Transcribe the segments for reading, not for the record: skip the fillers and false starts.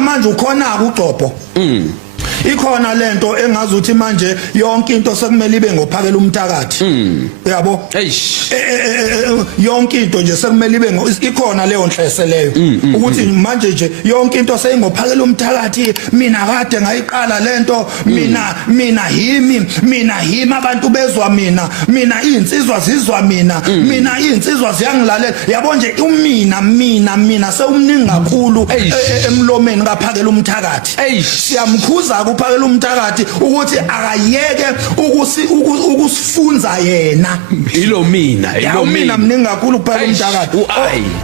manje ukhona ukugcopho ikhona lento engazuthi manje yonke into sekumele ibe ngophakela umthakathi uyabo yonke into nje sekumele ibe ikhona leyo nhlese leyo ukuthi manje nje yonke into seyingophakela umthakathi mina kade ngayiqala lento mina himi abantu bezwa mina insizwa zizwa mina insizwa ziyangilalela yabo nje mina sewumningi kakhulu emlomeni kaphakela umthakathi siyamkhuza kuphakela umthakathi ukuthi akayeke ukusifunza yena ilo mina mningi kakhulu kuphakela umthakathi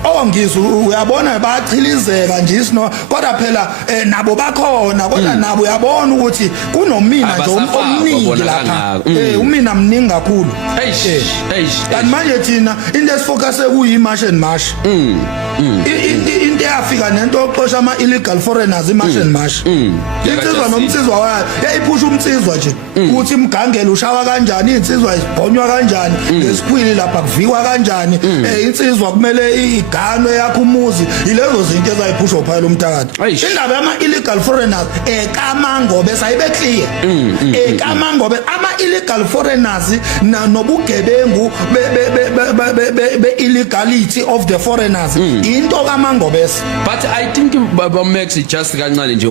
ongizwe uyabona bayachilizeka nje isino kodwa phela nabo bakhona kodwa nabo uyabona ukuthi kunomina nje omningi lapha umina mningi kakhulu kanti manje thina into esifocus kuyimarch and march into yafika nento oxosha ama illegal foreigners imarch and march insizwa nomsizwa wayo yayiphusha umsizwa nje ukuthi imgangelo ushawa kanjani insizwa izibhonywa kanjani ngesikhwili lapha kuvikwa kanjani insizwa kumele iganwe yakhe umuzi yilezo zinto ezayiphusha uphayela umthakathi indaba yama illegal foreigners kamangobe sayibe clear kamangobe ama illegal foreigners nobugebengu be illegality of the foreigners into kamangobe but I think Baba Max just kancane nje